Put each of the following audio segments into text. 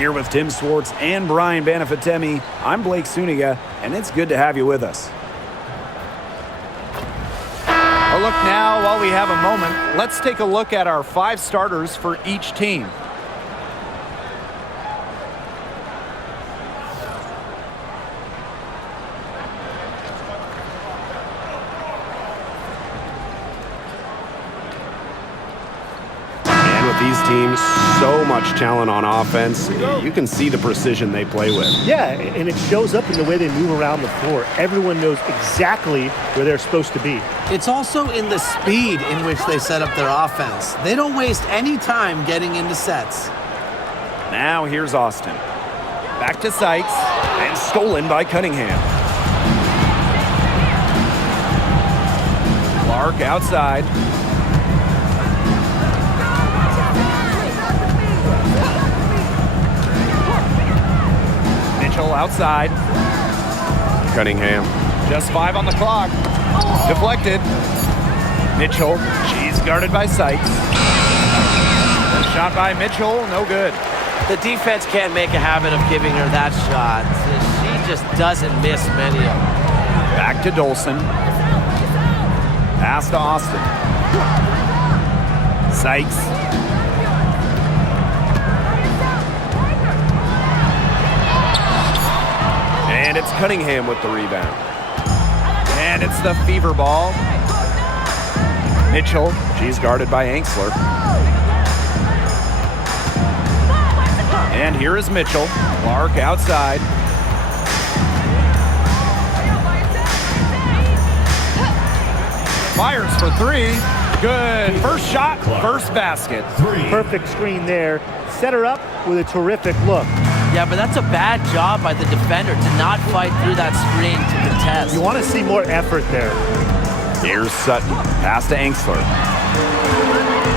Here with Tim Swartz and Brian Banafitemi, I'm Blake Suniga, and it's good to have you with us. A look now, while we have a moment, let's take a look at our 5 starters for each team. These teams, so much talent on offense. You can see the precision they play with. Yeah, and it shows up in the way they move around the floor. Everyone knows exactly where they're supposed to be. It's also in the speed in which they set up their offense. They don't waste any time getting into sets. Now here's Austin. Back to Sykes, and stolen by Cunningham. Clark outside. Outside. Cunningham. Just 5 on the clock. Deflected. Mitchell. She's guarded by Sykes. Shot by Mitchell. No good. The defense can't make a habit of giving her that shot. She just doesn't miss many of them. Back to Dolson. Pass to Austin. Sykes. And it's Cunningham with the rebound. And it's the fever ball. Mitchell, she's guarded by Angsler. And here is Mitchell. Clark outside. Fires for 3. Good. First shot, first basket. Perfect screen there. Set her up with a terrific look. Yeah, but that's a bad job by the defender to not fight through that screen to contest. You want to see more effort there. Here's Sutton. Pass to Angsler.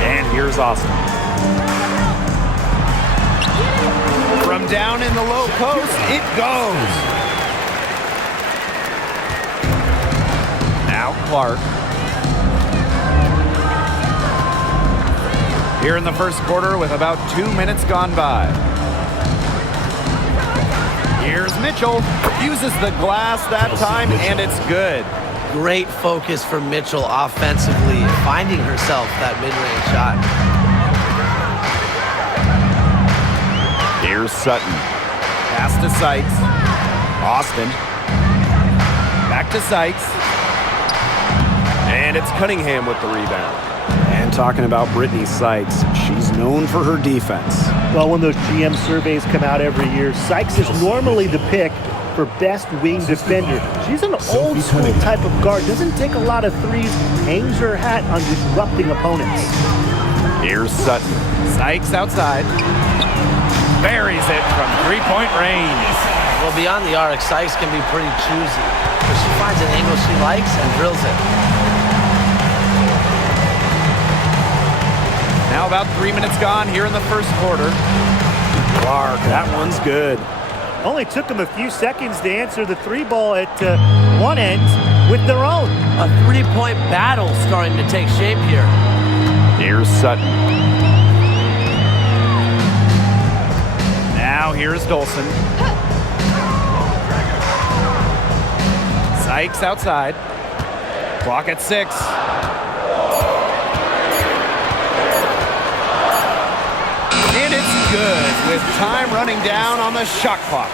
And here's Austin. From down in the low post, it goes. Now Clark. Here in the first quarter with about 2 minutes gone by. Here's Mitchell. Uses the glass that time, and it's good. Great focus for Mitchell offensively, finding herself that mid-range shot. Here's Sutton. Pass to Sykes. Austin. Back to Sykes. And it's Cunningham with the rebound. And talking about Brittany Sykes, she's known for her defense. Well, when those GM surveys come out every year, Sykes is normally the pick for best wing defender. She's an old school type of guard, doesn't take a lot of threes, hangs her hat on disrupting opponents. Here's Sutton. Sykes outside. Buries it from 3-point range. Well, beyond the arc, Sykes can be pretty choosy, but she finds an angle she likes and drills it. Now about 3 minutes gone here in the first quarter. Clark, that one's good. Only took them a few seconds to answer the 3 ball at one end with their own. A 3-point battle starting to take shape here. Here's Sutton. Now here's Dolson. Sykes outside. Clock at 6. And it's good with time running down on the shot clock.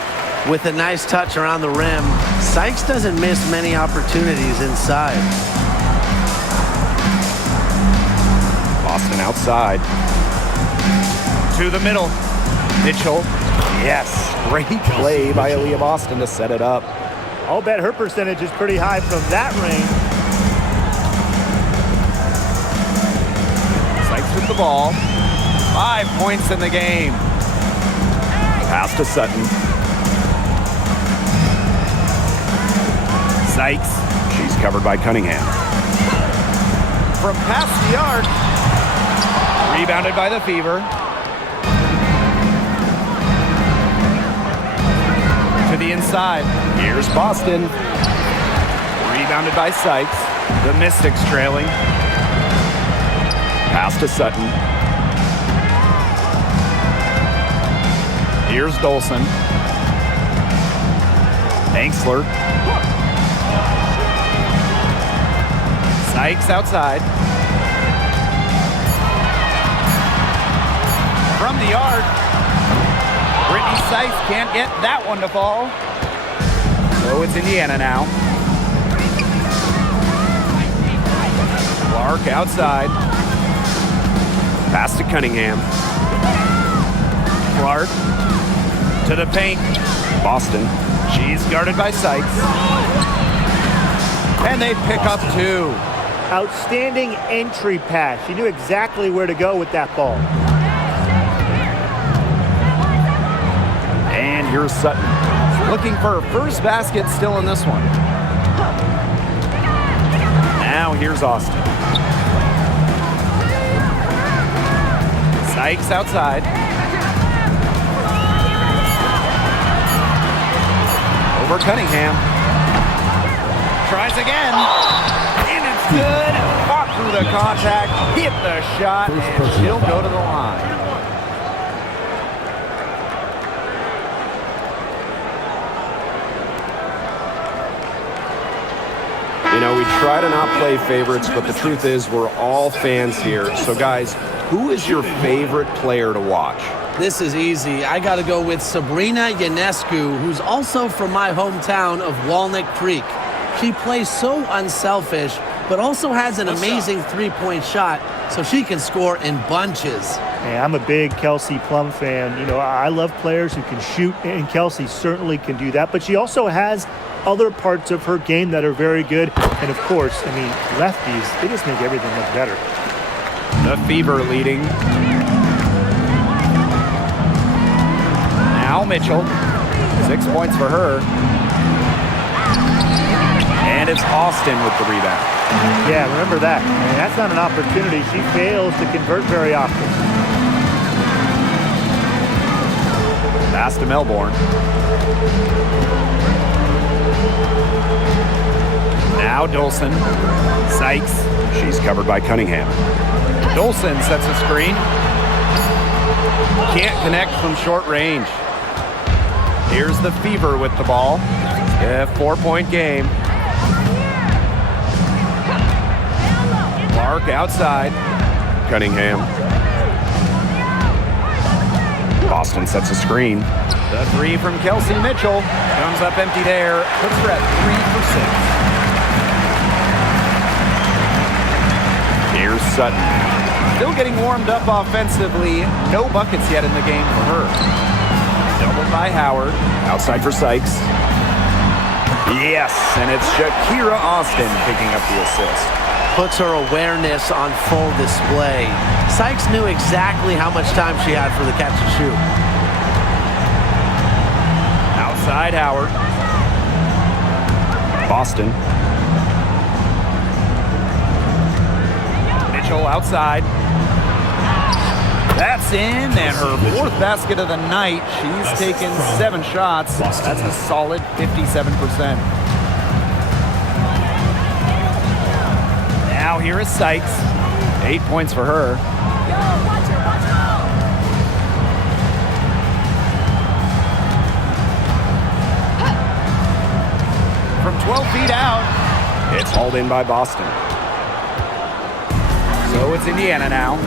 With a nice touch around the rim, Sykes doesn't miss many opportunities inside. Boston outside. To the middle. Mitchell. Yes. Great play by Aaliyah Boston to set it up. I'll bet her percentage is pretty high from that range. Sykes with the ball. 5 points in the game. Pass to Sutton. Sykes. She's covered by Cunningham. From past the arc. Rebounded by the Fever. To the inside. Here's Boston. Rebounded by Sykes. The Mystics trailing. Pass to Sutton. Here's Dolson. Angsler. Sykes outside. From the arc. Brittany Sykes can't get that one to fall. So it's Indiana now. Clark outside. Pass to Cunningham. Clark to the paint. Boston. She's guarded by Sykes. And they pick up 2. Outstanding entry pass. She knew exactly where to go with that ball. And here's Sutton. Looking for her first basket still in this one. Now here's Austin. Sykes outside. Over Cunningham. Tries again. And it's good. Fought through the contact. Hit the shot. And she'll go to the line. You know, we try to not play favorites, but the truth is we're all fans here. So, guys, who is your favorite player to watch? This is easy. I got to go with Sabrina Ionescu, who's also from my hometown of Walnut Creek. She plays so unselfish, but also has an amazing three-point shot, so she can score in bunches. Hey, I'm a big Kelsey Plum fan. You know, I love players who can shoot, and Kelsey certainly can do that. But she also has other parts of her game that are very good. And, of course, I mean, lefties, they just make everything look better. The Fever leading. Now Mitchell. 6 points for her. And it's Austin with the rebound. Yeah, remember that. And that's not an opportunity. She fails to convert very often. Pass to Melbourne. Now Dolson. Sykes. She's covered by Cunningham. Dolson sets a screen. Can't connect from short range. Here's the Fever with the ball. A 4-point game. Clark outside. Cunningham. Boston sets a screen. The 3 from Kelsey Mitchell. Comes up empty there. Puts her at 3 for 6. Here's Sutton. Still getting warmed up offensively. No buckets yet in the game for her. Doubled by Howard. Outside for Sykes. Yes, and it's Shakira Austin picking up the assist. Puts her awareness on full display. Sykes knew exactly how much time she had for the catch and shoot. Outside Howard. Boston. Mitchell outside. That's in, and her 4th basket of the night. She's taken 7 shots. That's a solid 57%. Now here is Sykes. 8 points for her. From 12 feet out. It's hauled in by Boston. So it's Indiana now.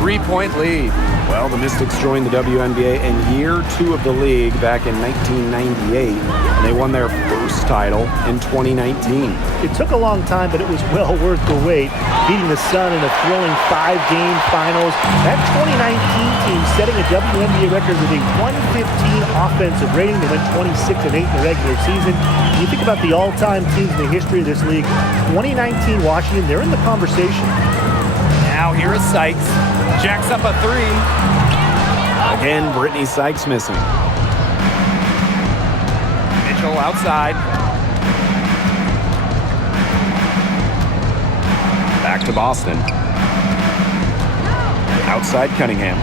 3-point lead. Well, the Mystics joined the WNBA in year 2 of the league back in 1998. And they won their first title in 2019. It took a long time, but it was well worth the wait. Beating the Sun in a thrilling 5-game finals. That 2019 team setting a WNBA record with a 115 offensive rating. They went 26-8 in the regular season. When you think about the all-time teams in the history of this league, 2019 Washington, they're in the conversation. Now here is Sykes. Jacks up a 3. Again, Brittany Sykes missing. Mitchell outside. Back to Boston. Outside Cunningham.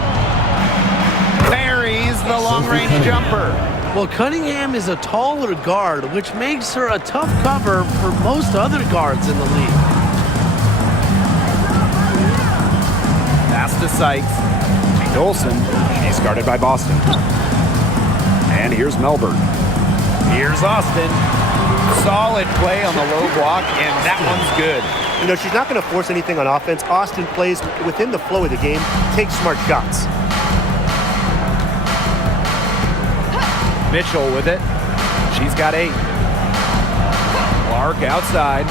Buries the long-range jumper. Well, Cunningham is a taller guard, which makes her a tough cover for most other guards in the league. Pass to Sykes. Dolson. She's guarded by Boston. And here's Melbourne. Here's Austin. Solid play on the low block, and that one's good. You know, she's not going to force anything on offense. Austin plays within the flow of the game, takes smart shots. Mitchell with it. She's got 8. Clark outside.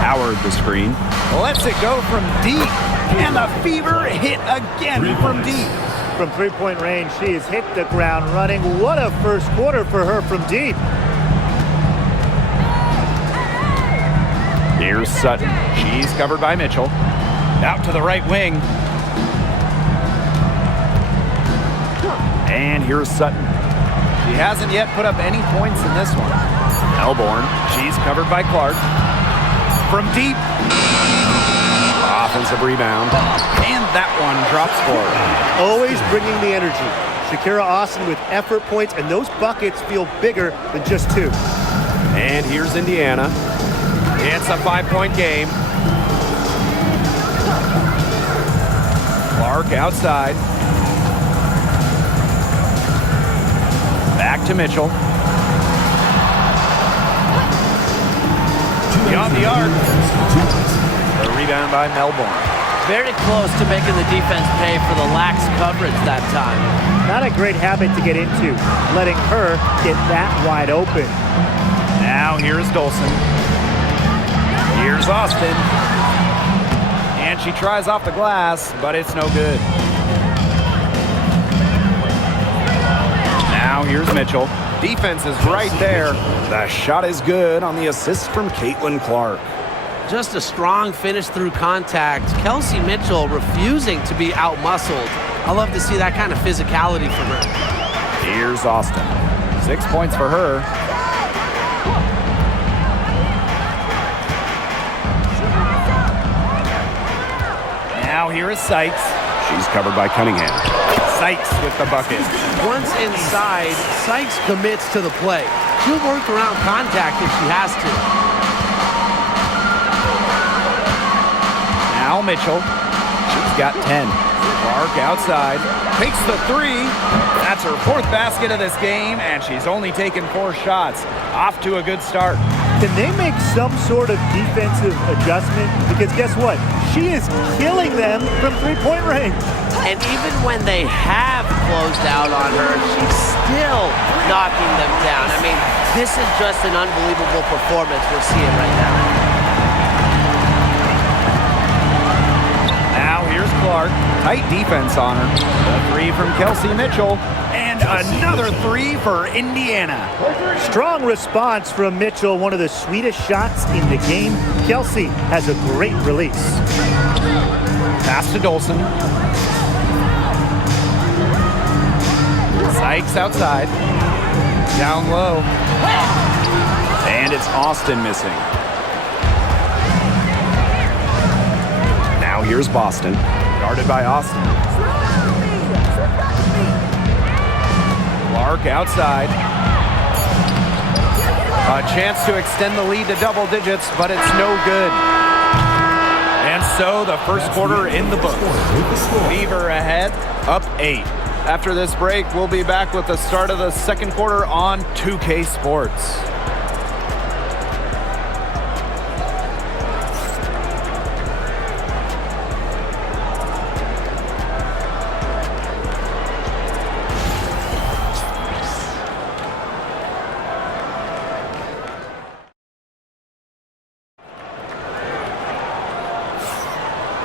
Howard the screen. Lets it go from deep. And the Fever hit again from deep. From three-point range, she has hit the ground running. What a first quarter for her from deep. Here's Sutton. She's covered by Mitchell. Out to the right wing. And here's Sutton. She hasn't yet put up any points in this one. Melbourne. She's covered by Clark. From deep. Offensive rebound. And that one drops for her. Always bringing the energy. Shakira Austin with effort points, and those buckets feel bigger than just 2. And here's Indiana. It's a 5-point game. Clark outside. Back to Mitchell. Beyond the arc. The rebound by Melbourne. Very close to making the defense pay for the lax coverage that time. Not a great habit to get into, letting her get that wide open. Now here's Dolson. Here's Austin. And she tries off the glass, but it's no good. Now here's Mitchell. Defense is right there. The shot is good on the assist from Caitlin-Clark. Just a strong finish through contact. Kelsey Mitchell refusing to be outmuscled. I love to see that kind of physicality from her. Here's Austin. 6 points for her. Now here is Sykes. She's covered by Cunningham. Sykes with the bucket. Once inside, Sykes commits to the play. She'll work around contact if she has to. Now Mitchell. She's got 10. Clark outside. Takes the 3. That's her 4th basket of this game, and she's only taken 4 shots. Off to a good start. Can they make some sort of defensive adjustment? Because guess what? She is killing them from three-point range. And even when they have closed out on her, she's still knocking them down. I mean, this is just an unbelievable performance we're seeing right now. Now here's Clark. Tight defense on her. The 3 from Kelsey Mitchell. And another 3 for Indiana. Strong response from Mitchell, one of the sweetest shots in the game. Kelsey has a great release. Pass to Dolson. Sykes outside. Down low. And it's Austin missing. Now here's Boston. Guarded by Austin. Clark outside. A chance to extend the lead to double digits, but it's no good. And so the first quarter in the books. Fever ahead, up 8. After this break, we'll be back with the start of the second quarter on 2K Sports.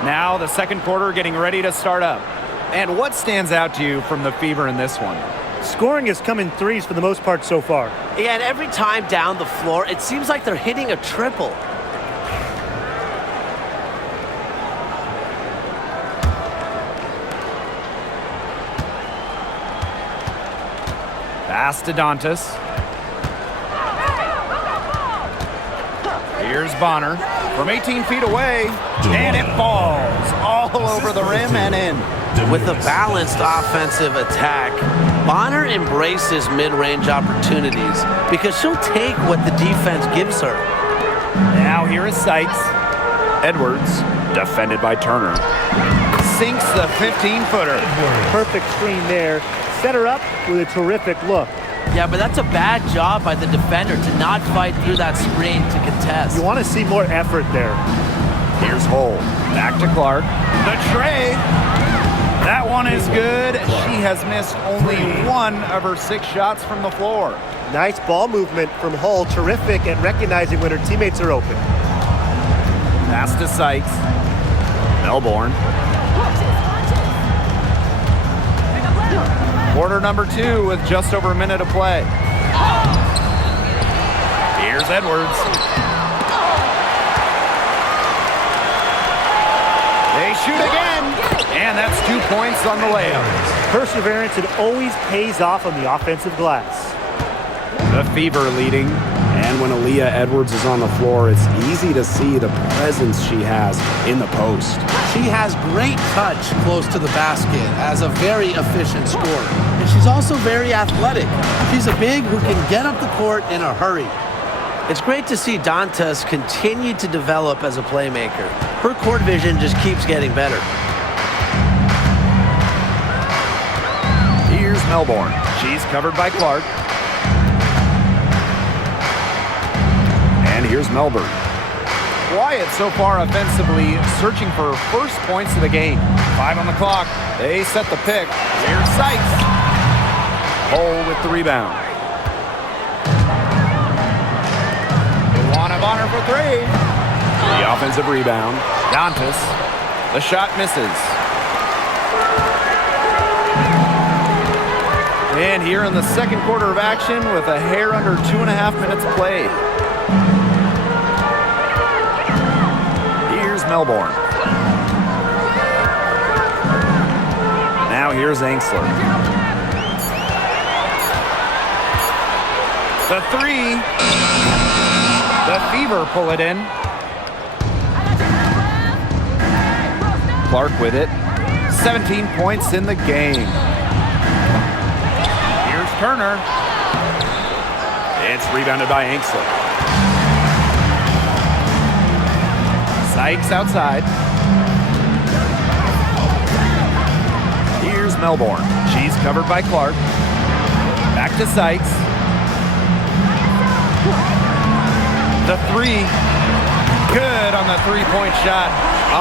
Now the second quarter getting ready to start up. And what stands out to you from the Fever in this one? Scoring has come in threes for the most part so far. Yeah, and every time down the floor, it seems like they're hitting a triple. Pass to Dantas. Here's Bonner from 18 feet away, and it falls all over the rim and in. With a balanced offensive attack, Bonner embraces mid-range opportunities because she'll take what the defense gives her. Now here is Sykes. Edwards, defended by Turner. Sinks the 15-footer. Perfect screen there. set her up with a terrific look. Yeah, but that's a bad job by the defender to not fight through that screen to contest. You want to see more effort there. Here's Hull. Back to Clark. The tray. That one is good. She has missed only 1 of her 6 shots from the floor. Nice ball movement from Hull. Terrific at recognizing when her teammates are open. Pass to Sykes. Melbourne. Quarter number 2 with just over a minute to play. Here's Edwards. They shoot again, and that's 2 points on the layup. Perseverance, it always pays off on the offensive glass. The Fever leading. And when Aaliyah Edwards is on the floor, it's easy to see the presence she has in the post. She has great touch close to the basket as a very efficient scorer. And she's also very athletic. She's a big who can get up the court in a hurry. It's great to see Dantas continue to develop as a playmaker. Her court vision just keeps getting better. Here's Melbourne. She's covered by Clark. And here's Melbourne. Quiet so far offensively, searching for first points of the game. 5 on the clock. They set the pick. Here's Sykes. Hull with the rebound. Luana Bonner for 3. The offensive rebound. Dantas. The shot misses. And here in the second quarter of action with a hair under 2.5 minutes played. Here's Melbourne. Now here's Angsler. The 3. The Fever pull it in. Clark with it. 17 points in the game. Here's Turner. It's rebounded by Angsler. Sykes outside. Here's Melbourne. She's covered by Clark. Back to Sykes. The 3. Good on the 3-point shot.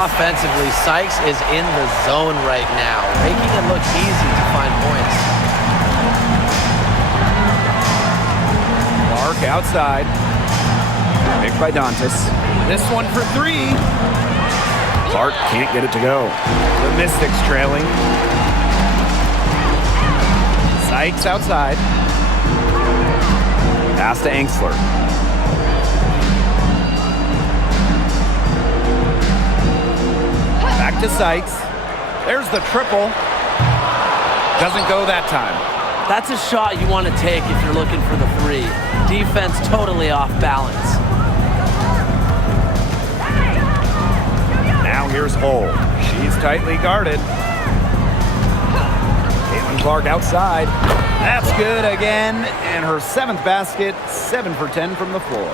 Offensively, Sykes is in the zone right now, making it look easy to find points. Clark outside. Picked by Dantas. This one for 3. Clark can't get it to go. The Mystics trailing. Sykes outside. Pass to Angsler. Back to Sykes. There's the triple. Doesn't go that time. That's a shot you want to take if you're looking for the 3. Defense totally off balance. Now here's Hull. She's tightly guarded. Caitlin Clark outside. That's good again. And her 7th basket, 7 for 10 from the floor.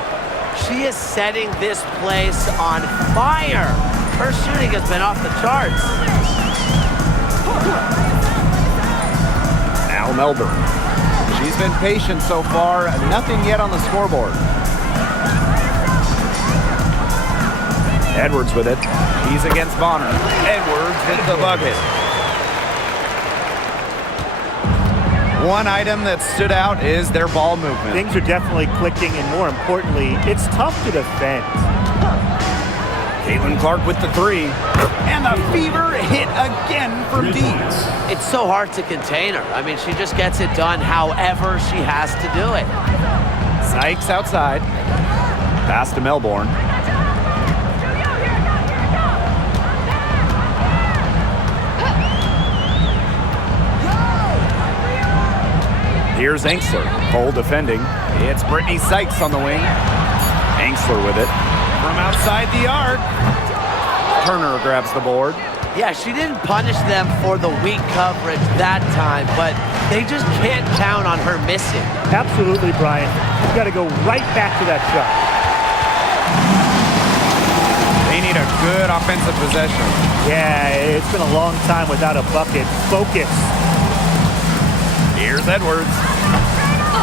She is setting this place on fire. Her shooting has been off the charts. Now Melbourne. She's been patient so far. Nothing yet on the scoreboard. Edwards with it. He's against Bonner. Edwards hit the bucket. One item that stood out is their ball movement. Things are definitely clicking, and more importantly, it's tough to defend. Caitlin Clark with the 3. And the Fever hit again from deep. It's so hard to contain her. I mean, she just gets it done however she has to do it. Sykes outside. Pass to Melbourne. Here's Angsler. Hull defending. It's Brittany Sykes on the wing. Angsler with it. From outside the arc. Turner grabs the board. Yeah, she didn't punish them for the weak coverage that time, but they just can't count on her missing. Absolutely, Brian. You've got to go right back to that shot. They need a good offensive possession. Yeah, it's been a long time without a bucket. Focus. Here's Edwards.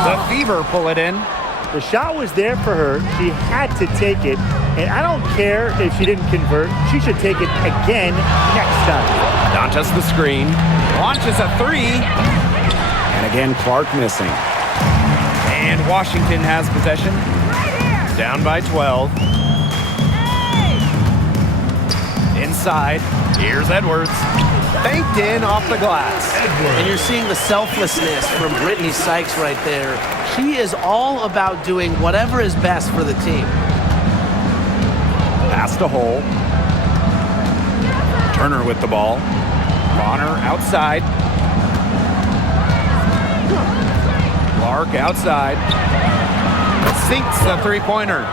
The Fever pull it in. The shot was there for her. She had to take it. And I don't care if she didn't convert. She should take it again next time. Dantas the screen. Launches a three. And again, Clark missing. And Washington has possession. Down by 12. Inside. Here's Edwards. Banked in off the glass. And you're seeing the selflessness from Brittany Sykes right there. She is all about doing whatever is best for the team. Pass to Hole. Turner with the ball. Bonner outside. Clark outside. Sinks the three-pointer.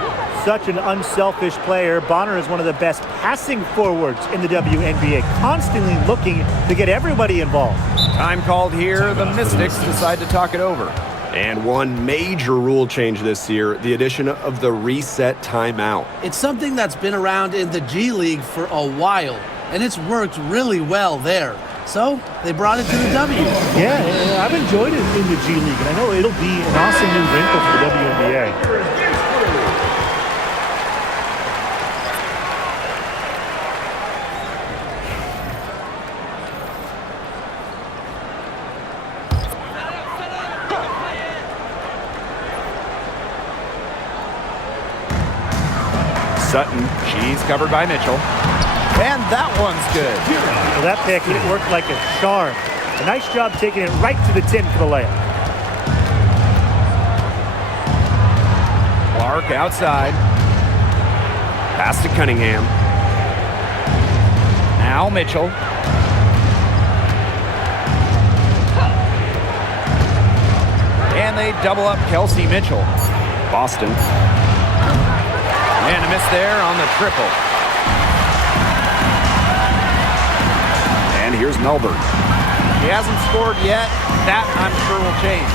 Such an unselfish player. Bonner is one of the best passing forwards in the WNBA, constantly looking to get everybody involved. Time called here. The Mystics decide to talk it over. And one major rule change this year, the addition of the reset timeout. It's something that's been around in the G League for a while, and it's worked really well there. So they brought it to the W. Yeah, I've enjoyed it in the G League, and I know it'll be an awesome new wrinkle for the WNBA. Sutton, she's covered by Mitchell. And that one's good. Well, that pick, it worked like a charm. A nice job taking it right to the tin for the layup. Clark outside. Pass to Cunningham. Now Mitchell. And they double up Kelsey Mitchell. Boston. And a miss there on the triple. And here's Melbourne. He hasn't scored yet. That, I'm sure, will change.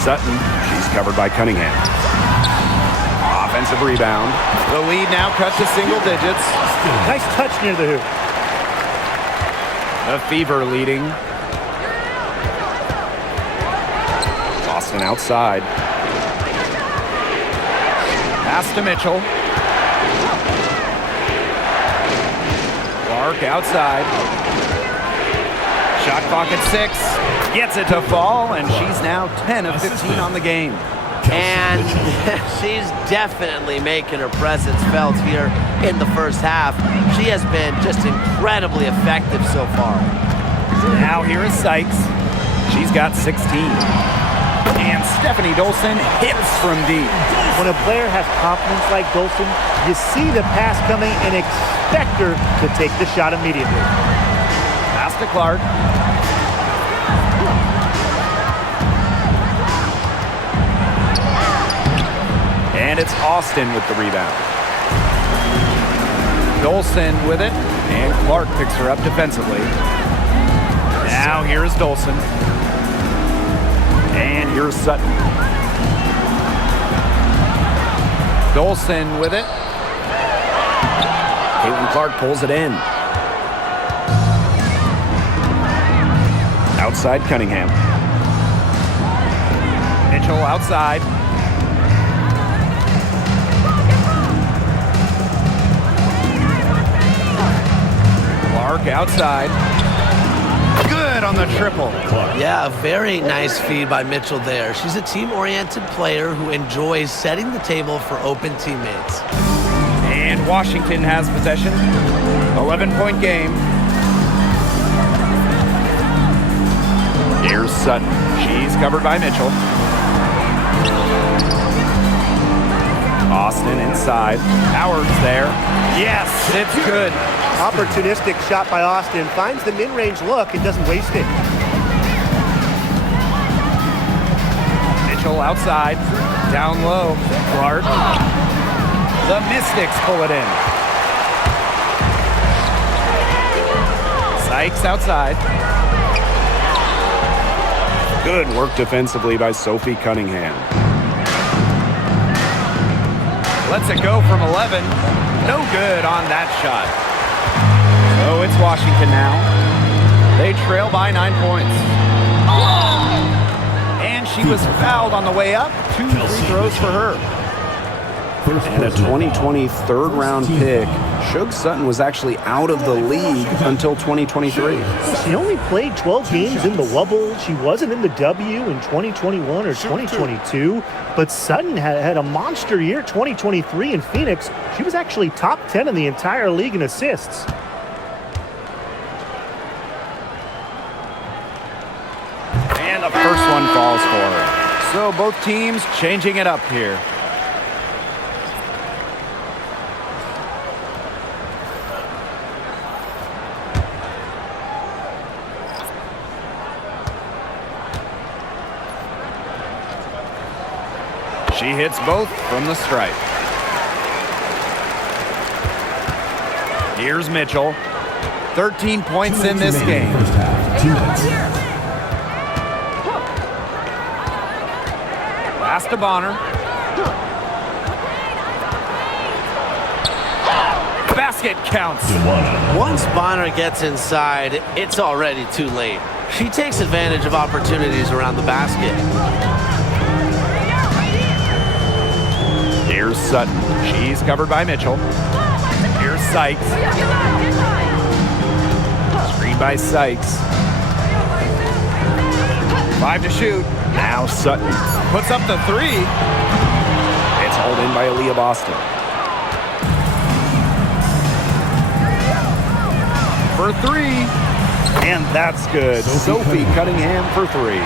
Sutton, she's covered by Cunningham. Offensive rebound. The lead now cut to single digits. Nice touch near the hoop. The Fever leading. Boston outside. Pass to Mitchell. Clark outside. Shot clock at 6. Gets it to fall, and she's now 10 of 15 on the game. And she's definitely making her presence felt here in the first half. She has been just incredibly effective so far. Now here is Sykes. She's got 16. And Stephanie Dolson hits from deep. When a player has confidence like Dolson, you see the pass coming and expect her to take the shot immediately. Pass to Clark. And it's Austin with the rebound. Dolson with it, and Clark picks her up defensively. Now here's Dolson. And here's Sutton. Dolson with it. Clark pulls it in. Outside Cunningham. Mitchell outside. Clark outside. Good on the triple. Yeah, a very nice feed by Mitchell there. She's a team-oriented player who enjoys setting the table for open teammates. And Washington has possession. 11-point game. Here's Sutton. She's covered by Mitchell. Austin inside. Howard's there. Yes, it's good. Opportunistic shot by Austin. Finds the mid-range look and doesn't waste it. Mitchell outside. Down low. Clark. The Mystics pull it in. Sykes outside. Good work defensively by Sophie Cunningham. Lets it go from 11. No good on that shot. So it's Washington now. They trail by 9 points. And she was fouled on the way up. 2 free throws for her. And a 2020 third-round pick. Shug Sutton was actually out of the league until 2023. She only played 12 games in the Wubble. She wasn't in the W in 2021 or 2022. But Sutton had a monster year 2023 in Phoenix. She was actually top 10 in the entire league in assists. And the first one falls for her. So both teams changing it up here. She hits both from the stripe. Here's Mitchell. 13 points in this game. Pass to Bonner. Basket counts. Once Bonner gets inside, it's already too late. She takes advantage of opportunities around the basket. Here's Sutton. She's covered by Mitchell. Here's Sykes. Screen by Sykes. 5 to shoot. Now Sutton puts up the 3. It's hauled in by Aaliyah Boston. For 3. And that's good. Sophie Cunningham for 3.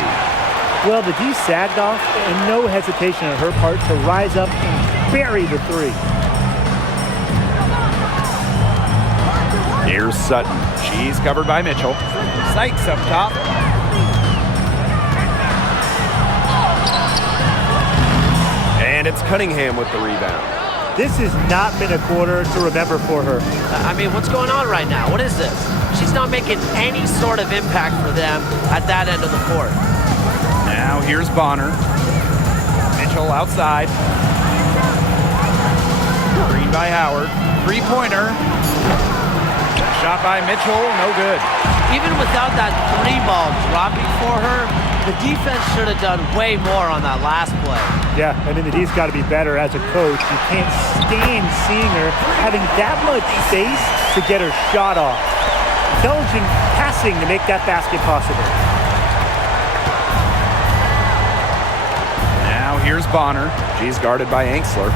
Well, the D sagged off, and no hesitation on her part to rise up and bury the 3. Here's Sutton. She's covered by Mitchell. Sykes up top. And it's Cunningham with the rebound. This has not been a quarter to remember for her. I mean, what's going on right now? What is this? She's not making any sort of impact for them at that end of the court. Now here's Bonner. Mitchell outside. Screen by Howard. 3-pointer. Shot by Mitchell, no good. Even without that 3 ball dropping for her, the defense should have done way more on that last play. Yeah, I mean, the D's got to be better as a coach. You can't stand seeing her having that much space to get her shot off. Intelligent passing to make that basket possible. Now here's Bonner. She's guarded by Anxler.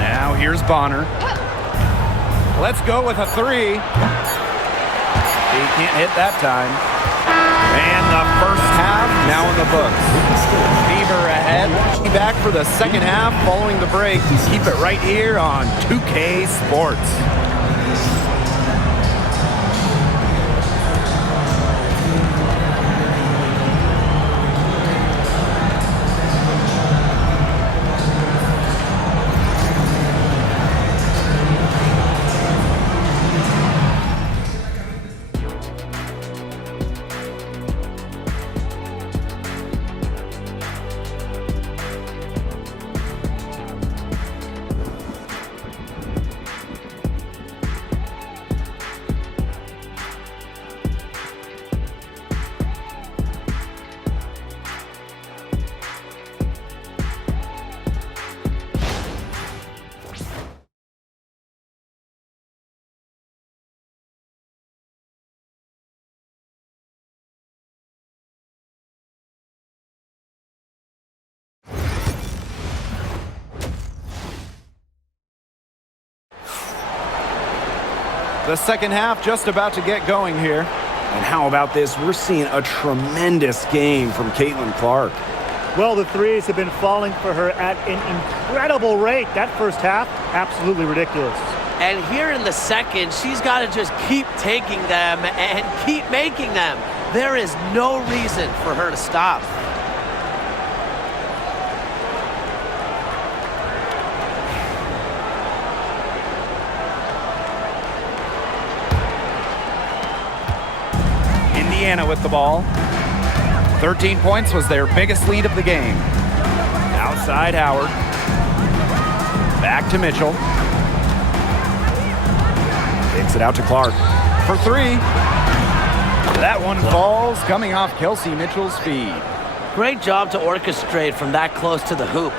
Now here's Bonner. Let's go with a 3. He can't hit that time. And the first half now in the books. Fever ahead. Be back for the second half following the break. Keep it right here on 2K Sports. The second half just about to get going here. And how about this? We're seeing a tremendous game from Caitlin-Clark. Well, the threes have been falling for her at an incredible rate. That first half, absolutely ridiculous. And here in the second, she's got to just keep taking them and keep making them. There is no reason for her to stop. Indiana with the ball. 13 points was their biggest lead of the game. Outside Howard. Back to Mitchell. Kicks it out to Clark for 3. That one falls, coming off Kelsey Mitchell's feed. Great job to orchestrate from that close to the hoop.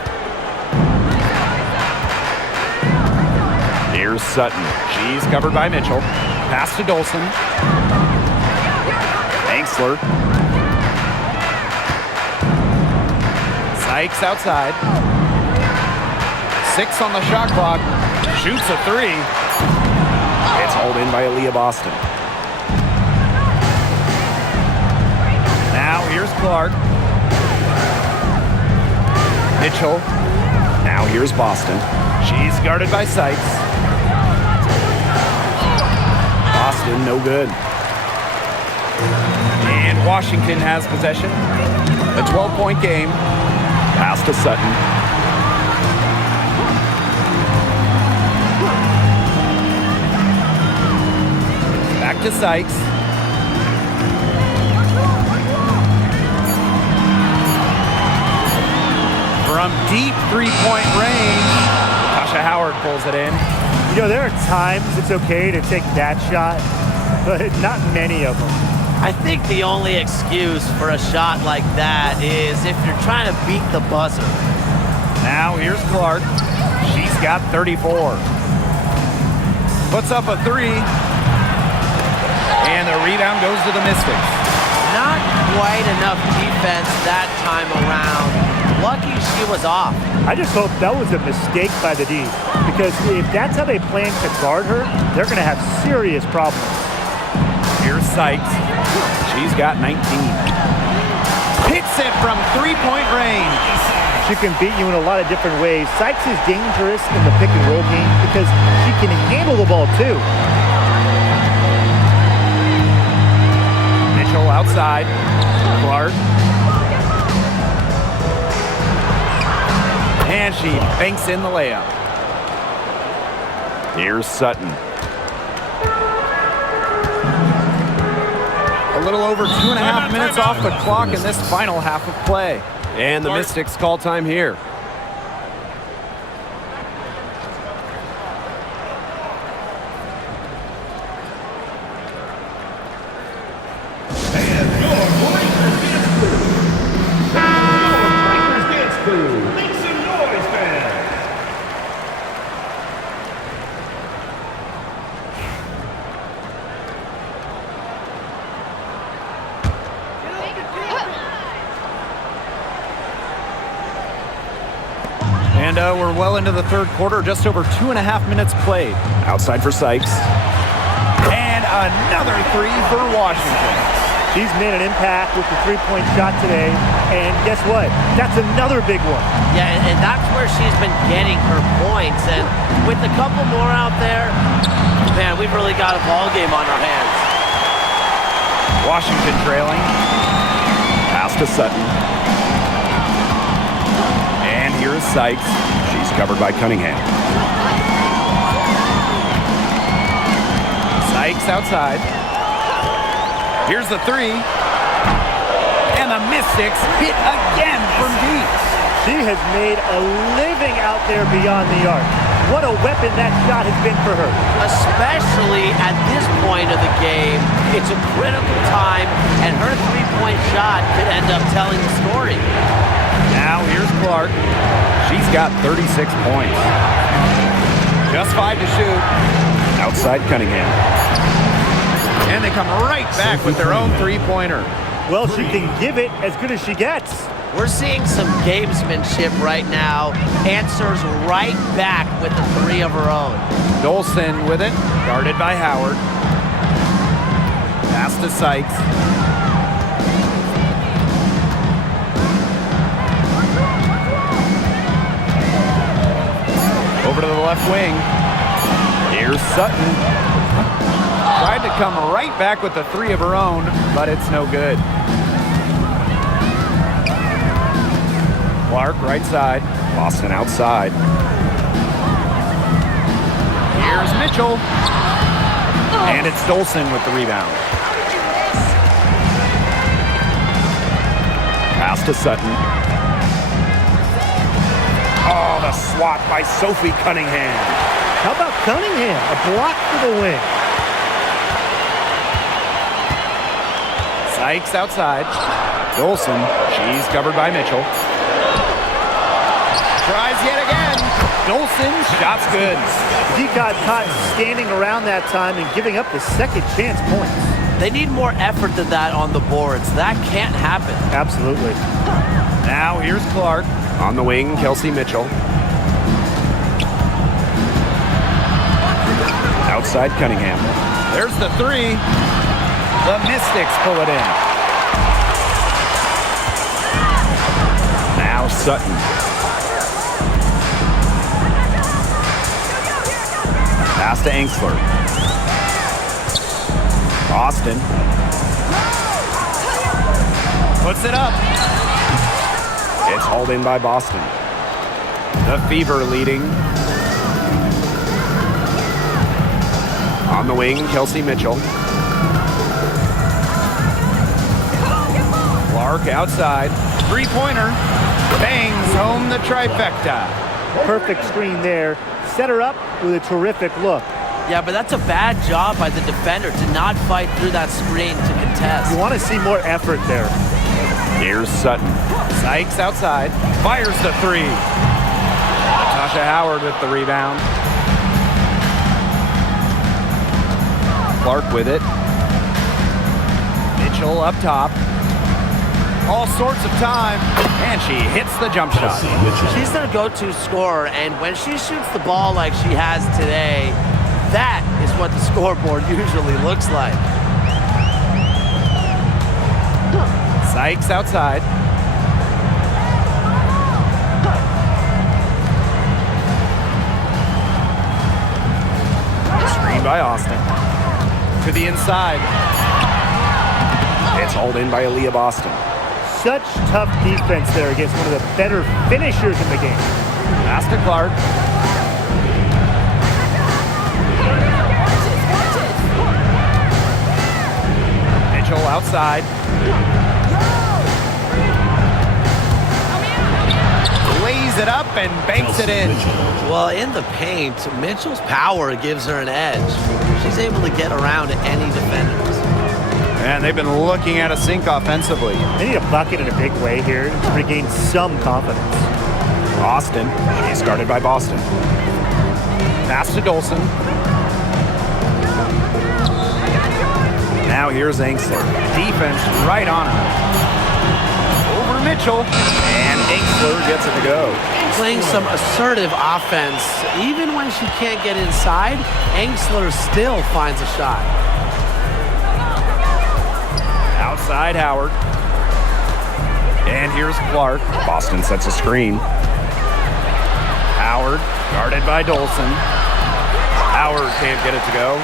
Here's Sutton. She's covered by Mitchell. Pass to Dolson. Angsler. Sykes outside. 6 on the shot clock. Shoots a 3. It's hauled in by Aaliyah Boston. Now here's Clark. Mitchell. Now here's Boston. She's guarded by Sykes. Boston, no good. And Washington has possession. A 12-point game. Pass to Sutton. Back to Sykes. From deep three-point range, Tasha Howard pulls it in. You know, there are times it's okay to take that shot, but not many of them. I think the only excuse for a shot like that is if you're trying to beat the buzzer. Now here's Clark. She's got 34. Puts up a 3. And the rebound goes to the Mystics. Not quite enough defense that time around. Lucky she was off. I just hope that was a mistake by the D, because if that's how they plan to guard her, they're going to have serious problems. Here's Sykes. She's got 19. Hits it from three-point range. She can beat you in a lot of different ways. Sykes is dangerous in the pick and roll game because she can handle the ball too. Mitchell outside. Clark. And she banks in the layup. Here's Sutton. A little over 2.5 minutes off the clock in this final half of play. And the Mystics call time here. And we're well into the third quarter, just over 2.5 minutes played. Outside for Sykes. And another 3 for Washington. She's made an impact with the three-point shot today, and guess what? That's another big one. Yeah, and that's where she's been getting her points. And with a couple more out there, man, we've really got a ball game on our hands. Washington trailing. Pass to Sutton. And here's Sykes. She's covered by Cunningham. Sykes outside. Here's the 3. And the Mystics hit again from deep. She has made a living out there beyond the arc. What a weapon that shot has been for her. Especially at this point of the game, it's a critical time, and her three-point shot could end up telling the story. Now here's Clark. She's got 36 points. Just 5 to shoot. Outside Cunningham. And they come right back with their own three-pointer. Well, she can give it as good as she gets. We're seeing some gamesmanship right now. Answers right back with the 3 of her own. Dolson with it, guarded by Howard. Pass to Sykes. Over to the left wing. Here's Sutton. Tried to come right back with the 3 of her own, but it's no good. Clark right side. Boston outside. Here's Mitchell. And it's Dolson with the rebound. Pass to Sutton. Oh, the swat by Sophie Cunningham. How about Cunningham? A block for the win. Sykes outside. Dolson, she's covered by Mitchell. Tries yet again. Dolson, shot's good. He got caught standing around that time and giving up the second chance points. They need more effort than that on the boards. That can't happen. Absolutely. Now here's Clark. On the wing, Kelsey Mitchell. Outside Cunningham. There's the three. The Mystics pull it in. Now Sutton. Pass to Angsler. Austin. Puts it up. It's hauled in by Boston. The Fever leading. On the wing, Kelsey Mitchell. Clark outside. Three-pointer. Bangs home the trifecta. Perfect screen there. Set her up with a terrific look. Yeah, but that's a bad job by the defender to not fight through that screen to contest. You want to see more effort there. Here's Sutton. Sykes outside. Fires the three. Natasha Howard with the rebound. Clark with it. Mitchell up top. All sorts of time. And she hits the jump shot. She's their go-to scorer, and when she shoots the ball like she has today, that is what the scoreboard usually looks like. Sykes outside. Screen by Austin. To the inside. It's hauled in by Aaliyah Boston. Such tough defense there against one of the better finishers in the game. Pass to Clark. Mitchell outside. Lays it up and banks it in. Well, in the paint, Mitchell's power gives her an edge. She's able to get around any defenders. And they've been looking at a sink offensively. They need a bucket in a big way here to regain some confidence. Austin. She's guarded by Boston. Pass to Dolson. Now here's Angsler. Defense right on her. Over Mitchell. And Angsler gets it to go. Playing some assertive offense. Even when she can't get inside, Angsler still finds a shot. Outside Howard. And here's Clark. Boston sets a screen. Howard guarded by Dolson. Howard can't get it to go.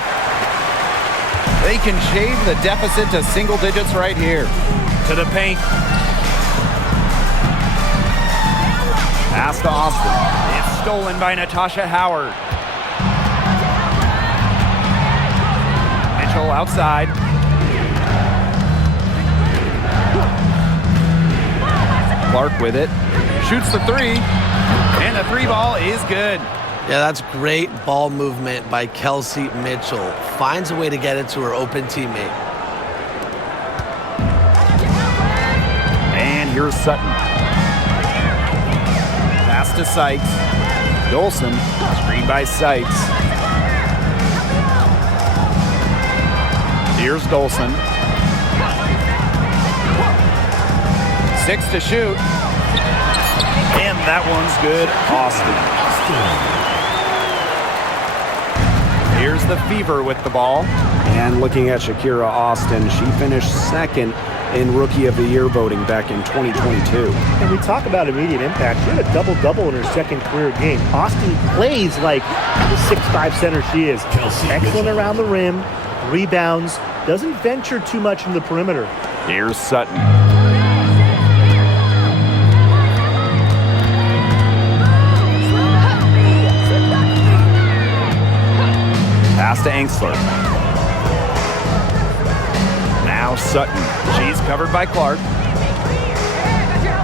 They can shave the deficit to single digits right here. To the paint. Pass to Austin. It's stolen by Natasha Howard. Mitchell outside. Clark with it. Shoots the three. And the three ball is good. Yeah, that's great ball movement by Kelsey Mitchell. Finds a way to get it to her open teammate. And here's Sutton. Pass to Sykes. Dolson. Screen by Sykes. Here's Dolson. 6 to shoot. And that one's good. Austin. Here's the Fever with the ball. And looking at Shakira Austin, she finished second in Rookie of the Year voting back in 2022. And we talk about immediate impact. She had a double-double in her second career game. Austin plays like the 6'5" center she is. Excellent around the rim, rebounds, doesn't venture too much in the perimeter. Here's Sutton. Pass to Angsler. Now Sutton. She's covered by Clark.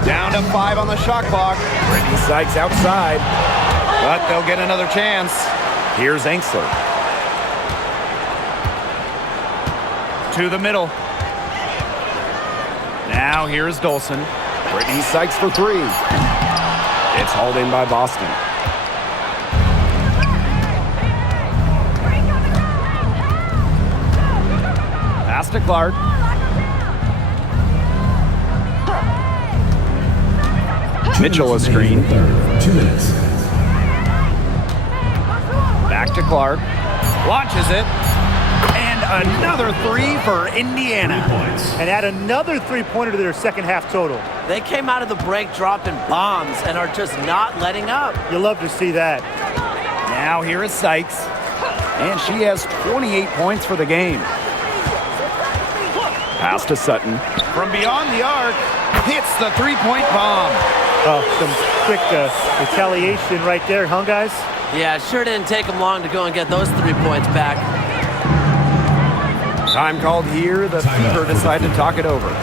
Down to 5 on the shot clock. Brittany Sykes outside. But they'll get another chance. Here's Angsler. To the middle. Now here's Dolson. Brittany Sykes for three. It's hauled in by Boston. Pass to Clark. Mitchell a screen. 2 minutes. Back to Clark. Launches it. And another three for Indiana. And add another three-pointer to their second half total. They came out of the break dropping bombs and are just not letting up. You'll love to see that. Now here is Sykes. And she has 28 points for the game. Pass to Sutton. From beyond the arc, hits the three-point bomb. Oh, some quick retaliation right there, huh, guys? Yeah, it sure didn't take them long to go and get those 3 points back. Time called here. The Fever decide to talk it over.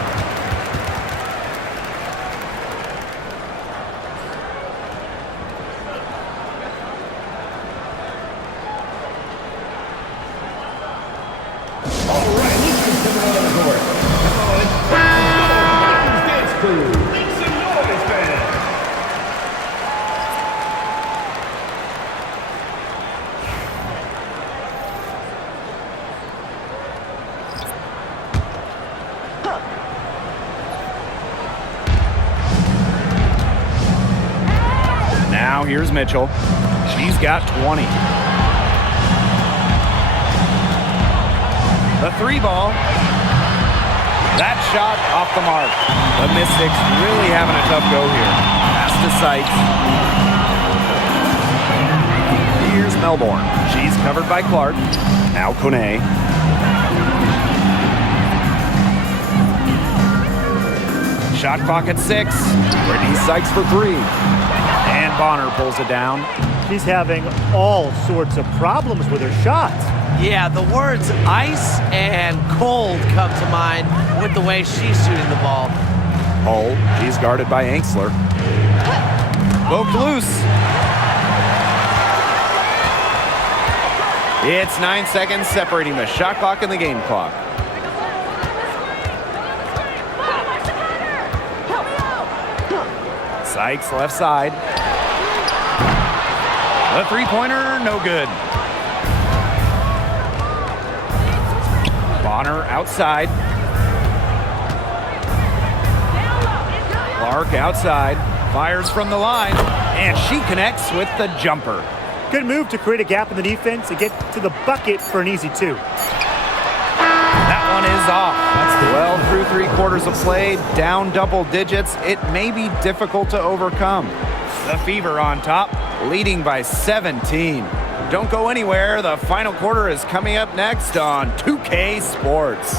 Now here's Mitchell. She's got 20. The three ball. That shot off the mark. The Mystics really having a tough go here. Pass to Sykes. Here's Melbourne. She's covered by Clark. Now Kone. Shot clock at 6. Brittany Sykes for three. And Bonner pulls it down. She's having all sorts of problems with her shots. Yeah, the words ice and cold come to mind with the way she's shooting the ball. Hull. She's guarded by Angsler. Poked loose. It's 9 seconds separating the shot clock and the game clock. Sykes left side. The three-pointer, no good. Bonner outside. Clark outside. Fires from the line. And she connects with the jumper. Good move to create a gap in the defense and get to the bucket for an easy two. That one is off. Well, through 3 quarters of play, down double digits, it may be difficult to overcome. The Fever on top, leading by 17. Don't go anywhere. The final quarter is coming up next on 2K Sports.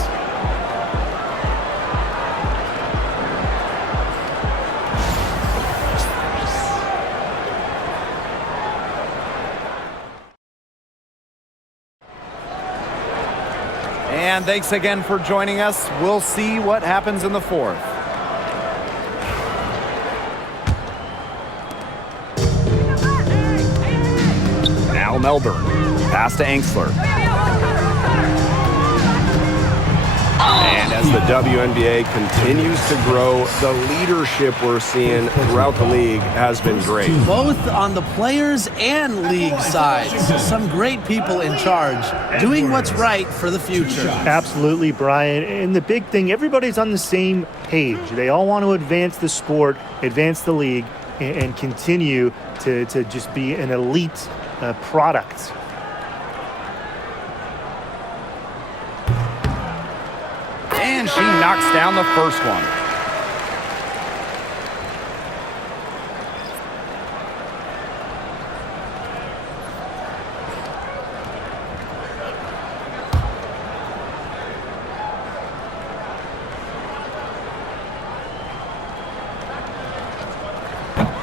And thanks again for joining us. We'll see what happens in the fourth. Now Melbourne. Pass to Angsler. And as the WNBA continues to grow, the leadership we're seeing throughout the league has been great. Both on the players and league sides. Some great people in charge, doing what's right for the future. Absolutely, Brian. And the big thing, everybody's on the same page. They all want to advance the sport, advance the league, and continue to just be an elite product. And she knocks down the first one.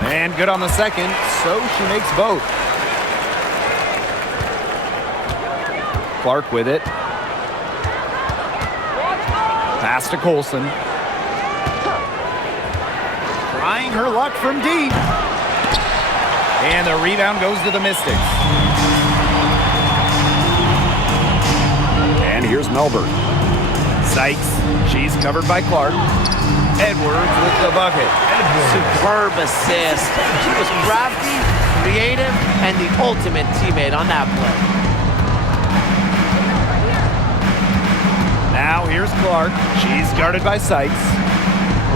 And good on the second, so she makes both. Clark with it. Pass to Colson. Trying her luck from deep. And the rebound goes to the Mystics. And here's Melbourne. Sykes, she's covered by Clark. Edwards with the bucket. Superb assist. He was crafty, creative, and the ultimate teammate on that play. Now here's Clark. She's guarded by Sykes.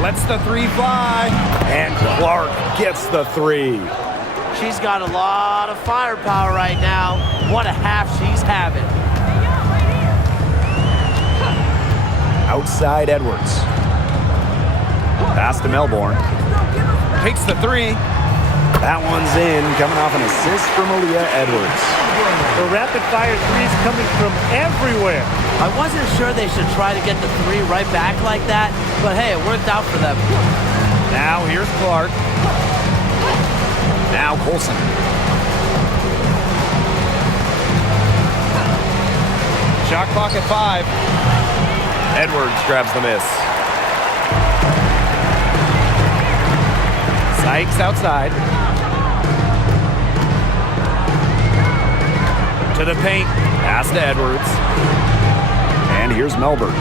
Lets the three fly. And Clark gets the three. She's got a lot of firepower right now. What a half she's having. Outside Edwards. Pass to Melbourne. Takes the three. That one's in, coming off an assist from Aaliyah Edwards. The rapid-fire threes coming from everywhere. I wasn't sure they should try to get the three right back like that, but hey, it worked out for them. Now here's Clark. Now Colson. Shot clock at 5. Edwards grabs the miss. Sykes outside. To the paint. Pass to Edwards. And here's Melbourne.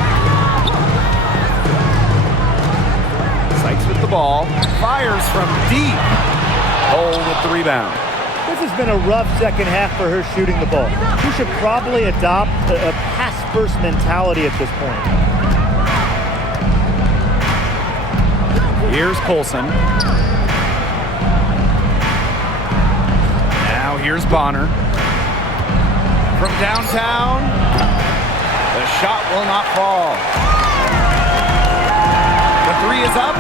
Sykes with the ball. Fires from deep. Hole with the rebound. This has been a rough second half for her shooting the ball. She should probably adopt a pass-first mentality at this point. Here's Colson. Now here's Bonner. From downtown, the shot will not fall. The three is up.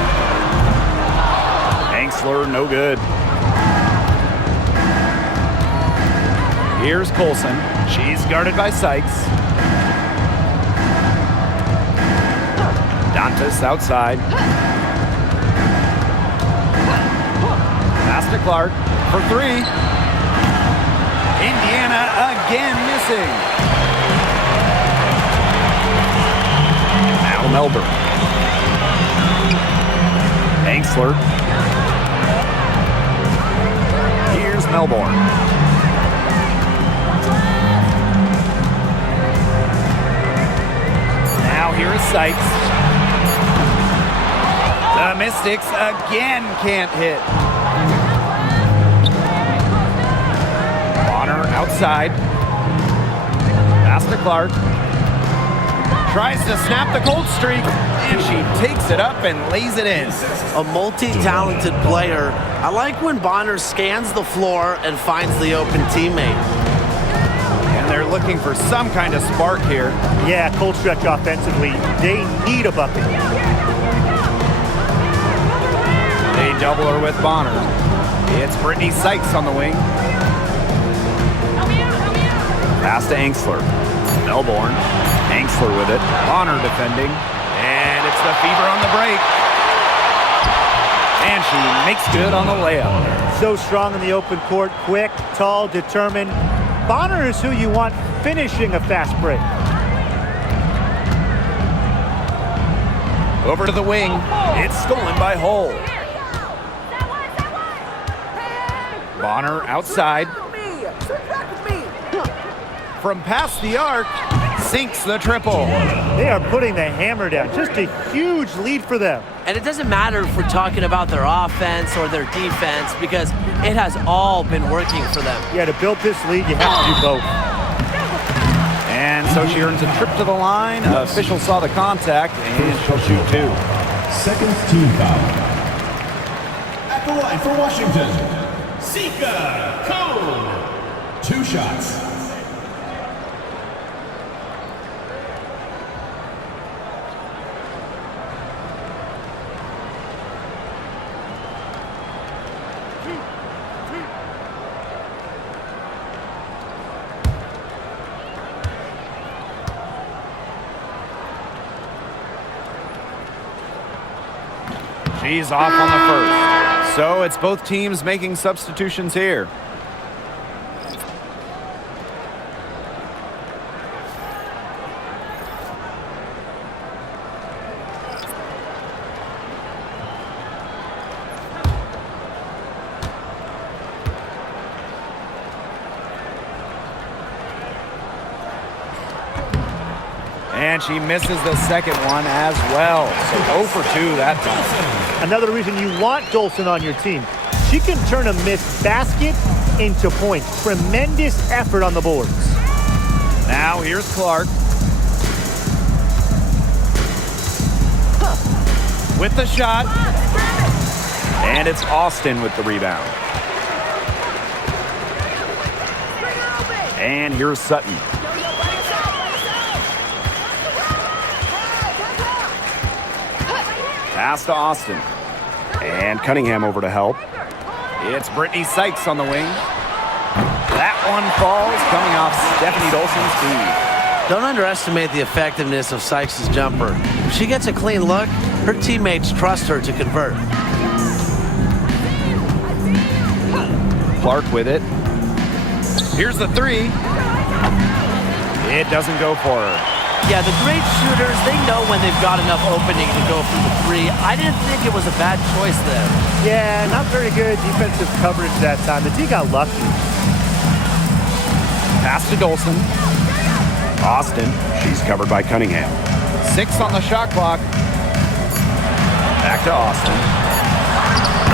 Angsler, no good. Here's Colson. She's guarded by Sykes. Dantas outside. Pass to Clark for three. Indiana again missing. Now Melbourne. Angsler. Here's Melbourne. Now here is Sykes. The Mystics again can't hit. Bonner outside. Pass to Clark. Tries to snap the cold streak, and she takes it up and lays it in. A multi-talented player. I like when Bonner scans the floor and finds the open teammate. And they're looking for some kind of spark here. Yeah, cold stretch offensively. They need a bucket. They double her with Bonner. It's Brittany Sykes on the wing. Pass to Angsler. Melbourne. Angsler with it. Bonner defending. And it's the Fever on the break. And she makes good on the layup. So strong in the open court. Quick, tall, determined. Bonner is who you want finishing a fast break. Over to the wing. It's stolen by Hull. Bonner outside. From past the arc, sinks the triple. They are putting the hammer down. Just a huge lead for them. And it doesn't matter if we're talking about their offense or their defense because it has all been working for them. Yeah, to build this lead, you have to do both. And so she earns a trip to the line. Official saw the contact, and she'll shoot two. Second team foul. At the line for Washington, Sika Cone. 2 shots. She's off on the first. So it's both teams making substitutions here. And she misses the second one as well. So 0 for 2 that time. Another reason you want Dolson on your team. She can turn a missed basket into points. Tremendous effort on the boards. Now here's Clark. With the shot. And it's Austin with the rebound. And here's Sutton. Pass to Austin. And Cunningham over to help. It's Brittany Sykes on the wing. That one falls, coming off Stephanie Dolson's feed. Don't underestimate the effectiveness of Sykes' jumper. If she gets a clean look, her teammates trust her to convert. Clark with it. Here's the three. It doesn't go for her. Yeah, the great shooters, they know when they've got enough opening to go for the three. I didn't think it was a bad choice there. Yeah, not very good defensive coverage that time. The D got lucky. Pass to Dolson. Austin, she's covered by Cunningham. 6 on the shot clock. Back to Austin.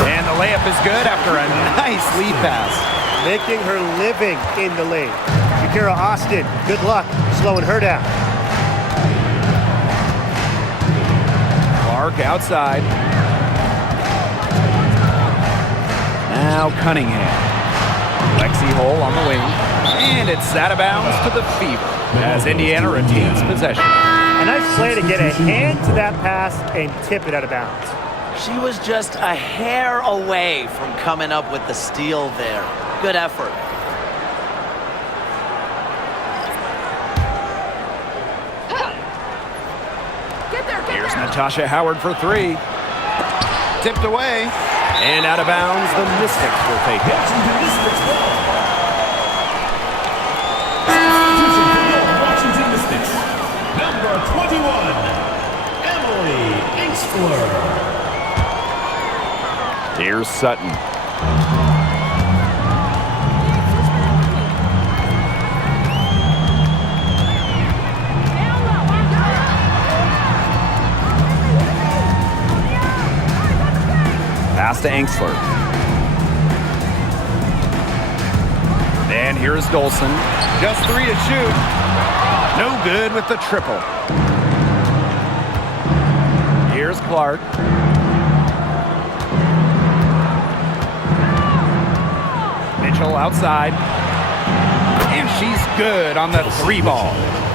And the layup is good after a nice lead pass. Making her living in the lane. Shakira Austin, good luck slowing her down. Clark outside. Now Cunningham. Lexi Hole on the wing. And it's out of bounds to the Fever as Indiana retains possession. A nice play to get a hand to that pass and tip it out of bounds. She was just a hair away from coming up with the steal there. Good effort. Here's Natasha Howard for 3. Tipped away. And out of bounds, the Mystics will take it. Washington Mystics. Number 21, Emily Inkster. Here's Sutton. Pass to Angsler. And here's Dolson. Just 3 to shoot. No good with the triple. Here's Clark. Mitchell outside. And she's good on the 3 ball.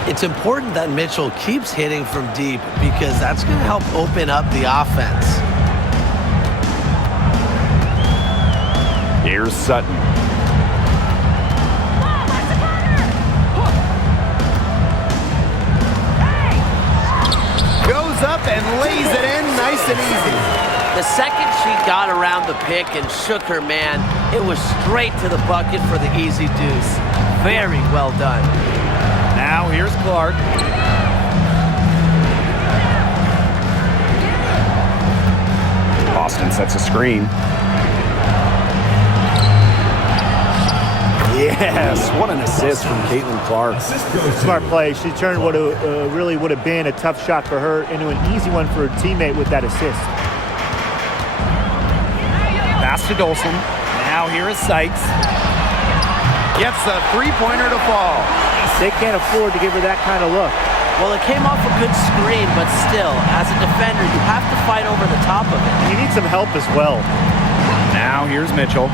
It's important that Mitchell keeps hitting from deep because that's going to help open up the offense. Here's Sutton. Goes up and lays it in nice and easy. The second she got around the pick and shook her man, it was straight to the bucket for the easy deuce. Very well done. Now here's Clark. Austin sets a screen. Yes, what an assist from Caitlin Clark. Smart play. She turned what really would have been a tough shot for her into an easy one for her teammate with that assist. Pass to Dolson. Now here is Sykes. Gets a 3-pointer to fall. They can't afford to give her that kind of look. Well, it came off a good screen, but still, as a defender, you have to fight over the top of it. You need some help as well. Now here's Mitchell.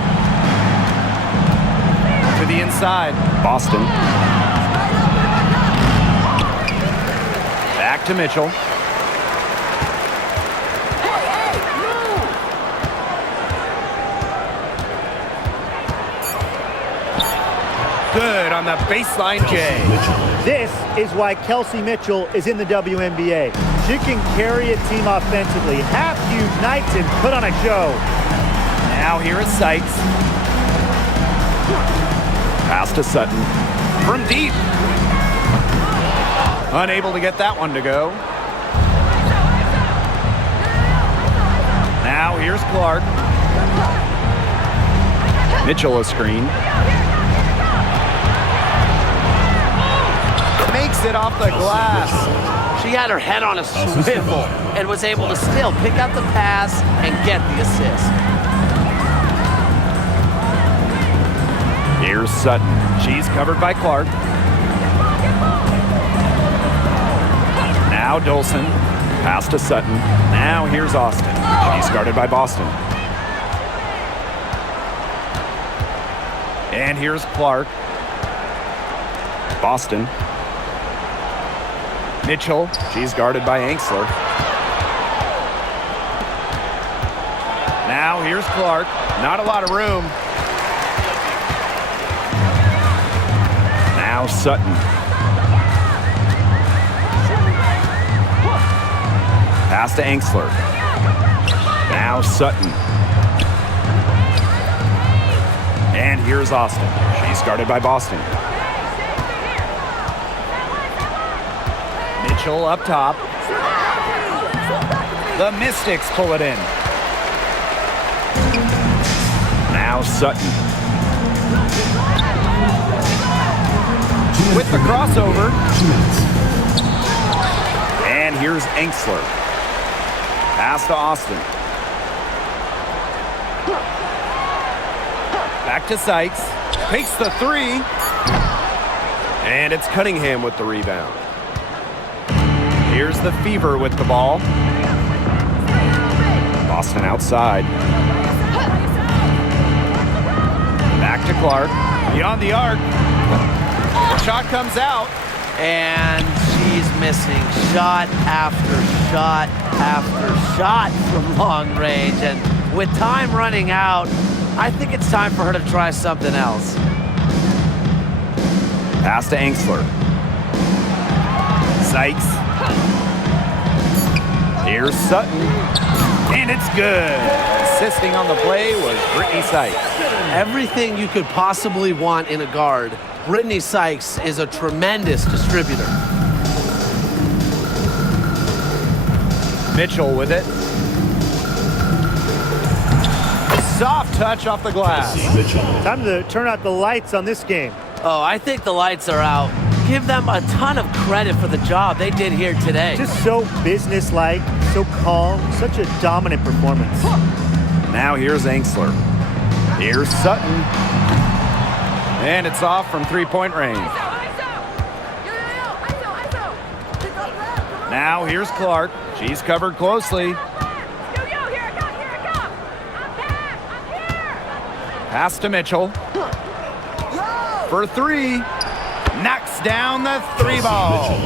To the inside. Boston. Back to Mitchell. Good on the baseline J. This is why Kelsey Mitchell is in the WNBA. She can carry a team offensively, have huge nights, and put on a show. Now here is Sykes. Pass to Sutton. From deep. Unable to get that one to go. Now here's Clark. Mitchell a screen. Makes takes it off the glass. She had her head on a swivel and was able to still pick out the pass and get the assist. Here's Sutton. She's covered by Clark. Now Dolson. Pass to Sutton. Now here's Austin. She's guarded by Boston. And here's Clark. Boston. Mitchell. She's guarded by Angsler. Now here's Clark. Not a lot of room. Now Sutton. Pass to Angsler. Now Sutton. And here's Austin. She's guarded by Boston. Mitchell up top. The Mystics pull it in. Now Sutton. With the crossover. And here's Angsler. Pass to Austin. Back to Sykes. Takes the three. And it's Cunningham with the rebound. Here's the Fever with the ball. Boston outside. Back to Clark. Beyond the arc. The shot comes out. And she's missing shot after shot after shot from long range. And with time running out, I think it's time for her to try something else. Pass to Angsler. Sykes. Here's Sutton. And it's good. Assisting on the play was Brittany Sykes. Everything you could possibly want in a guard, Brittany Sykes is a tremendous distributor. Mitchell with it. Soft touch off the glass. Time to turn out the lights on this game. Oh, I think the lights are out. Give them a ton of credit for the job they did here today. Just so businesslike, so calm, such a dominant performance. Now here's Angsler. Here's Sutton. And it's off from three-point range. Now here's Clark. She's covered closely. Pass to Mitchell. For three. Knocks down the three ball.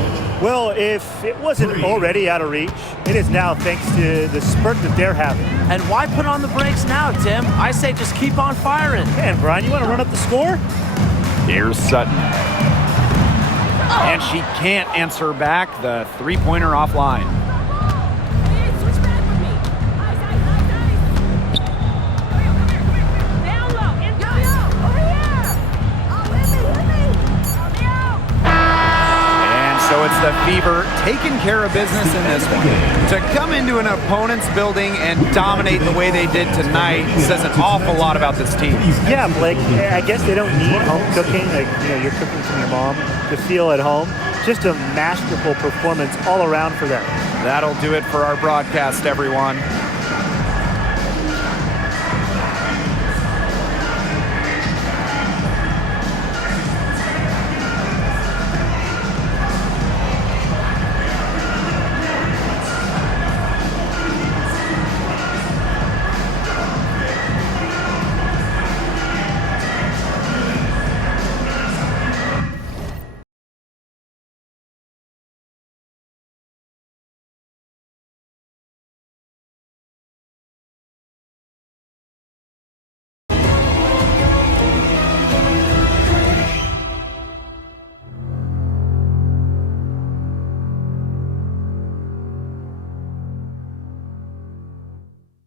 Well, if it wasn't already out of reach, it is now thanks to the spurt that they're having. And why put on the brakes now, Tim? I say just keep on firing. Man, Brian, you want to run up the score? Here's Sutton. And she can't answer back the three-pointer offline. So it's the Fever taking care of business in this one. To come into an opponent's building and dominate the way they did tonight says an awful lot about this team. Yeah, Blake, I guess they don't need home cooking, like, you're cooking from your mom, to feel at home. Just a masterful performance all around for them. That'll do it for our broadcast, everyone.